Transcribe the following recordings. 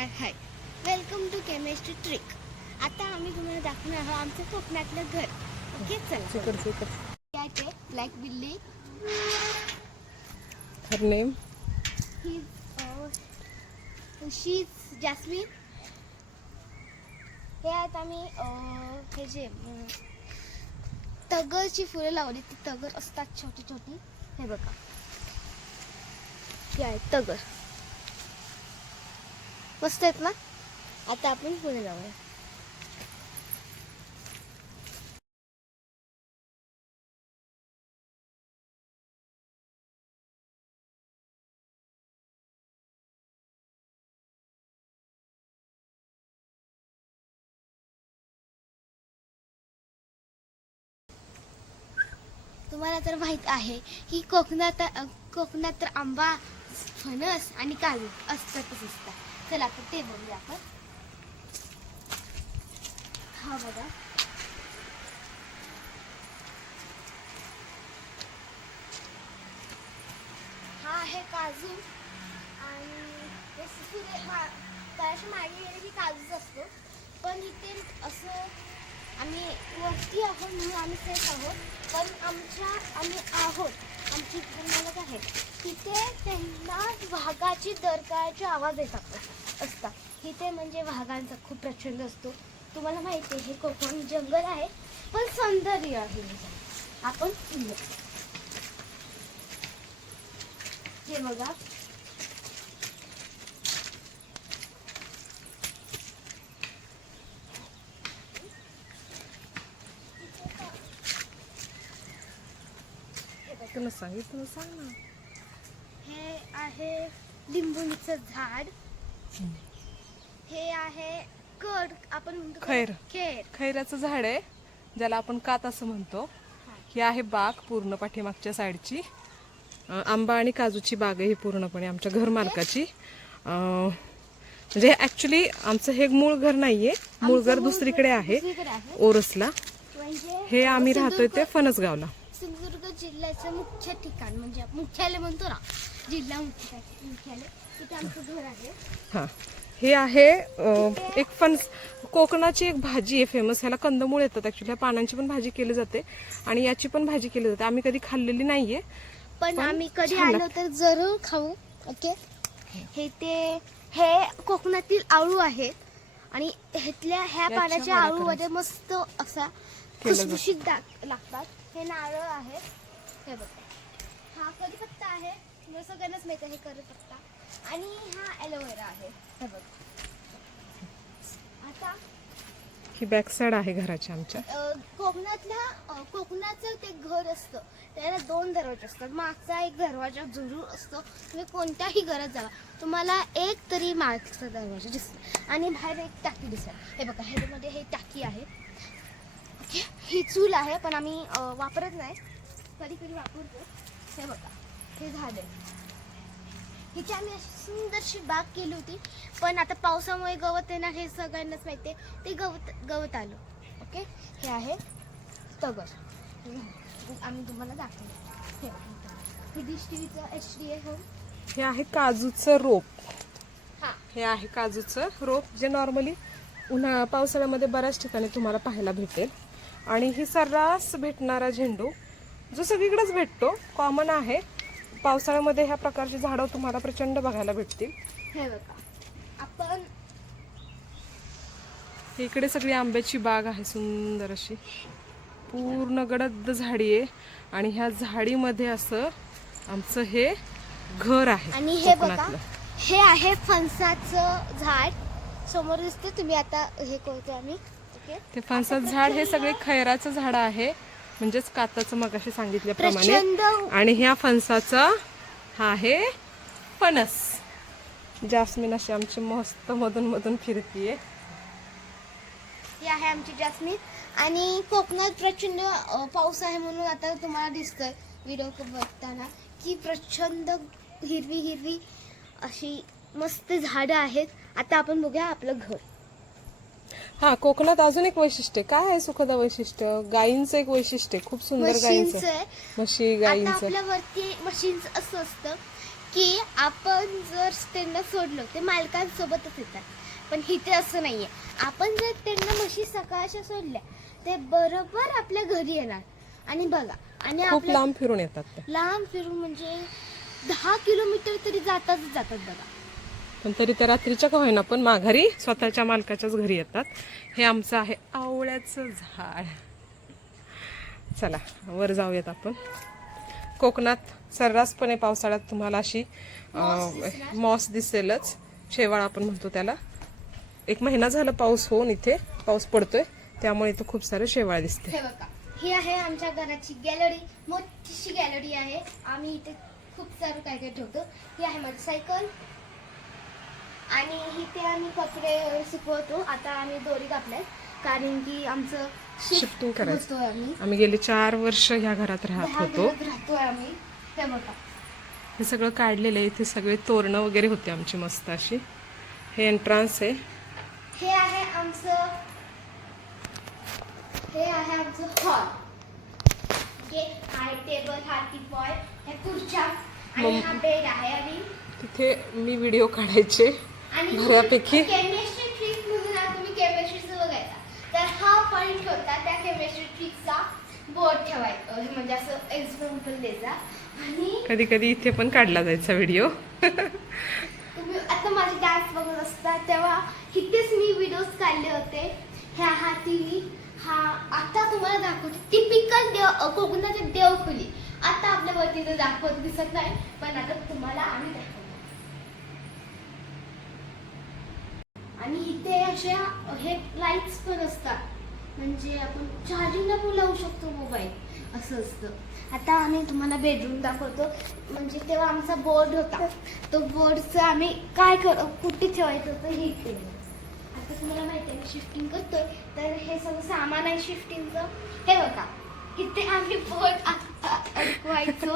Hi hi. Welcome to chemistry trick आता आम्ही तुम्हाला दाखवणार आहोत आमचं कोकणातलं घर. ओके चला. ते ब्लॅक बिल्ली हर नेम ही शी जॅस्मिन हे आहेत आम्ही अं, हे जे तगरची फुलं लावली. ती तगर असतात छोटी छोटी हे बघा. ही आहेत तगर. मस्त आहेत ना? आता आपण पुढे जाऊया. तुम्हाला तर माहीत आहे की कोकणात कोकणात तर आंबा फणस आणि काजू असतातच असतात. चला तर ते बघूया आपण. हा बघा. हा आहे काजू आणि हे सुरे मागे गेले की काजूच असतो. पण इथे असं आम्ही वरती आहोत म्हणून आम्ही सेफ आहोत. पण आमच्या आम्ही आहोत. आमची मालक आहे. तिथे त्यांना वाघाची दरकाळाचे आवाज येतात. असतात. तिथे म्हणजे वाघांचा खूप प्रचंड असतो. तुम्हाला माहिती आहे हे कोकण जंगल आहे पण सौंदर्य आहे. आपण जे हे बघा. तुला सांगितलं सांग ना. हे आहे लिंबूचं झाड. हे आहे कड आपण म्हणतो खैर. खेर. खैराचं झाड आहे ज्याला आपण कात असं म्हणतो. ही. आहे बाग पूर्ण पाठीमागच्या साईडची. आंबा आणि काजूची बाग आहे ही पूर्णपणे आमच्या घर मालकाची. अं, म्हणजे ऍक्च्युली आमचं हे मूळ घर नाहीये. मूळ घर दुसरीकडे आहे आहे. ओरसला. म्हणजे हे आम्ही राहतोय ते फणसगावला. सिंधुदुर्ग जिल्ह्याचं मुख्य ठिकाण म्हणजे मुख्यालय म्हणतो ना जिल्हा मुख्य मुख्यालय. तिथे आमचं घर आहे. हा. हे आहे अं, एक फणस कोकणाची एक भाजी आहे फेमस ह्याला कंदमूळ येतात ऍक्च्युली ह्या पानांची पण भाजी केली जाते आणि याची पण भाजी केली जाते. आम्ही कधी खाल्लेली नाहीये. पण पण आम्ही कधी छान आलो तर जरूर खाऊ. ओके हे ते हे कोकणातील आळू आहेत आणि ह्यातल्या ह्या याच्या पाण्याच्या आळूमध्ये मस्त असा केलं जातं. खुसखुशीत दा- लागतात. हे नारळ आहे. हे बघा. हा कढीपत्ता आहे. तुम्हाला सगळ्यांनाच माहिती आहे कढीपत्ता. आणि हा ॲलोवेरा आहे. हे बघा. आता ही बॅक साइड आहे घराची आमच्या. अ, कोकणातल्या अ, कोकणाचं ते घर असतं. त्याला दोन दरवाजे असतात. मागचा एक दरवाजा जरूर असतो. तुम्ही कोणत्याही घरात जावा. तुम्हाला एक तरी मागचा दरवाजा दिसतो. आणि बाहेर एक टाकी दिसेल हे बघा ह्याच्यामध्ये हे टाकी आहे. ही चूल आहे पण आम्ही वापरत नाही. कधी कधी वापरतो. हे बघा हे आहे. हिची आम्ही अशी सुंदरशी बाग केली होती पण आता पावसामुळे गवत येणार हे सगळ्यांनाच माहिती आहे ते गवत गवत आलं. ओके? हे आहे तगर. आम्ही तुम्हाला दाखवलं. हे डिश टीव्हीचं एच डी आहे होम हे आहे काजूचं रोप. हा. हे आहे काजूचं रोप जे नॉर्मली उन्हाळा पावसाळ्यामध्ये बऱ्याच ठिकाणी तुम्हाला पाहायला भेटेल. आणि ही सर्रास भेटणारा झेंडू जो सगळीकडेच भेटतो कॉमन आहे. पावसाळ्यामध्ये ह्या प्रकारची झाडं तुम्हाला प्रचंड बघायला भेटतील. हे बघा. आपण इकडे सगळी आंब्याची बाग आहे सुंदर अशी. पूर्ण गडद झाडी आहे. आणि ह्या झाडीमध्ये असं आमचं हे घर आहे. आणि हे बघा कोकणातलं. हे आहे फणसाचं झाड. समोर दिसते तुम्ही आता हे करतो आम्ही. ते फणसाचं झाड हे सगळे खैराचं झाड आहे. म्हणजेच काताचं मगाशी सांगितल्याप्रमाणे. प्रचंड आणि ह्या फणसाचा हा आहे फणस. जास्मिन अशी आमची मस्त मधून मधून फिरतीये. ही आहे आमची जास्मिन. आणि कोकणात प्रचंड पाऊस आहे म्हणून आता तुम्हाला दिसतंय व्हिडिओ बघताना. की प्रचंड हिरवी हिरवी अशी मस्त झाडं आहेत. आता आपण बघूया आपलं घर. हा कोकणात अजून एक वैशिष्ट्य. काय आहे सुखदा वैशिष्ट्य? गायींचं एक वैशिष्ट्य आहे. खूप सुंदर गायींचं आहे. म्हशी आता गायींचं आपल्या वरती मशीन्स असं असतं की आपण जर त्यांना सोडलं ते मालकांसोबतच येतात. पण इथे असं नाहीये. आपण जर त्यांना म्हशी सकाळच्या सोडल्या ते बरोबर आपल्या घरी येणार. आणि बघा आणि खूप आपल्या लांब फिरून येतात ते. लांब फिरून म्हणजे दहा किलोमीटर तरी जाताच जातात बघा. पण तरी त्या रात्रीच्या का होईना पण माघारी स्वतःच्या मालकाच्याच घरी येतात. हे आमचं आहे आवळ्याचं झाड. चला वर जाऊयात आपण. कोकणात सर्रासपणे पावसाळ्यात तुम्हाला अशी मॉस दिसेलच. शेवाळ आपण म्हणतो त्याला. एक महिना झाला पाऊस होऊन इथे पाऊस पडतोय. त्यामुळे इथं खूप सारे शेवाळ दिसते ही आहे आमच्या घराची गॅलरी. मोठीशी गॅलरी आहे. आम्ही इथे खूप सारं काय काय ठेवतो. ही आहे माझी सायकल. आणि इथे आम्ही कपडे सुकवतो. आता आम्ही दोरी कापल्यात. कारण की आमचं Shifting करायचं. होतोय आम्ही. आम्ही गेले चार वर्ष ह्या घरात राहत ह्या होतो. घरात राहतोय आम्ही. हे बघा. हे सगळं काढलेलं आहे. इथे सगळे तोरणं वगैरे होते आमची मस्त अशी. हे एंट्रान्स आहे. हे आहे आमचं हे आहे आमचं हॉल टेबल हा टीपॉय हे खुर्च्या आणि हा बेड आहे आणि तिथे मी व्हिडिओ काढायचे. बऱ्यापैकी. केमिस्ट्री ट्रिक म्हणून तुम्ही केमिस्ट्रीचं बघायचा. तर हा पॉईंट होता त्या केमिस्ट्री ट्रिकचा बोर्ड ठेवायचा. म्हणजे असं एक्झाम्पल द्यायचा. आणि कधी कधी इथे पण काढला जायचा व्हिडिओ तुम्ही आता माझे डान्स बघत असता तेव्हा इथेच मी व्हिडिओज काढले होते. ह्या हा टी व्ही हा आता तुम्हाला दाखवते. टिपिकल देव कोकणाच्या देवखोली आता आपल्या वरती तो दाखवत दिसत नाही पण आता तुम्हाला आम्ही दाखवतो. आणि इथे अशा हे लाईट्स पण असतात. म्हणजे आपण चार्जिंगला पण लावू शकतो मोबाईल असं असतं. आता आम्ही तुम्हाला बेडरूम दाखवतो. म्हणजे तेव्हा आमचा बोर्ड होता. तो बोर्डचं आम्ही काय कर कुठे ठेवायचं होतं हे केलं आता तुम्हाला माहिती आहे शिफ्टिंग करतोय. तर हे सगळं सामान आहे शिफ्टिंगचं हे बघा. इथे आम्ही बोर्ड अडकवायचो.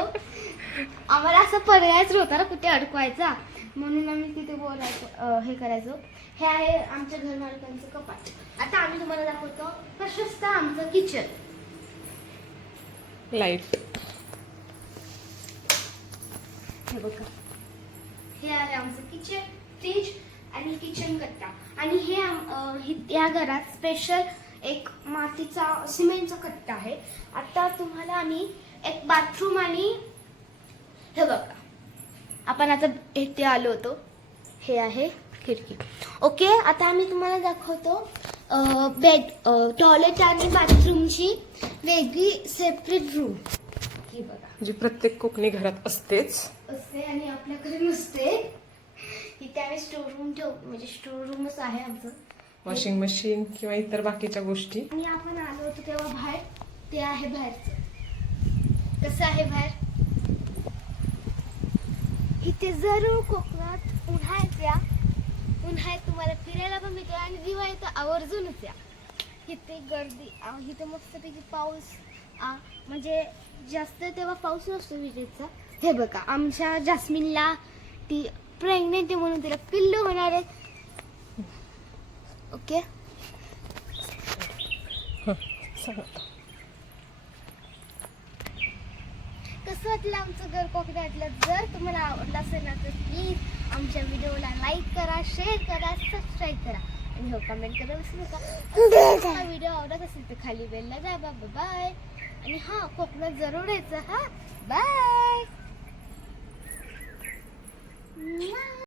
आम्हाला असा पर्यायच नव्हता ना कुठे अडकवायचा. म्हणून आम्ही तिथे बोलायचो हे करायचो. हे आहे आमच्या घर मालकांचं कपाट. आता आम्ही तुम्हाला दाखवतो प्रशस्त आमचं किचन लाइट हे बघा. हे आहे आमचं किचन फ्रीज आणि किचन कट्टा. आणि हे हि- या घरात स्पेशल एक मातीचा सिमेंटचा कट्टा आहे. आता तुम्हाला आम्ही एक बाथरूम आणि हे बघा. आपण आता इथे आलो होतो. हे आहे खिडकी ओके आता आम्ही तुम्हाला दाखवतो बेड टॉयलेट आणि बाथरूमची वेगळी सेपरेट रूम ही बघा. जी प्रत्येक कोकणी घरात असतेच. असते आणि आपल्याकडे नसते. इथे आम्ही स्टोर रूम ठेव म्हणजे स्टोर रूमच आहे आमचं. वॉशिंग मशीन किंवा इतर बाकीच्या गोष्टी. आणि आपण आलो होतो तेव्हा बाहेर. ते आहे बाहेरचं. कसं आहे बाहेर? इथे जरूर कोकणात उन्हाळ्यात या. उन्हाळ्यात तुम्हाला फिरायला पण मिळतो आणि दिवाळी तर आवर्जूनच या. इथे गर्दी आ, इथे मस्तपैकी पाऊस आ, म्हणजे जास्त तेव्हा पाऊस नसतो विजेचा. हे बघा आमच्या जास्मिनला ती प्रेग्नेंट आहे म्हणून तिला पिल्लू होणार आहे ओके? कसं वाटलं आमचं घर कोकणातलं? जर तुम्हाला आवडलं असेल ना तर प्लीज आमच्या व्हिडिओला लाईक करा शेअर करा सबस्क्राईब करा. आणि हो कमेंट करा विसरू नका हा व्हिडिओ आवडत असेल तर खाली बेलला दाबा. बाय आणि हा कोकणात जरूर यायचं हा. बाय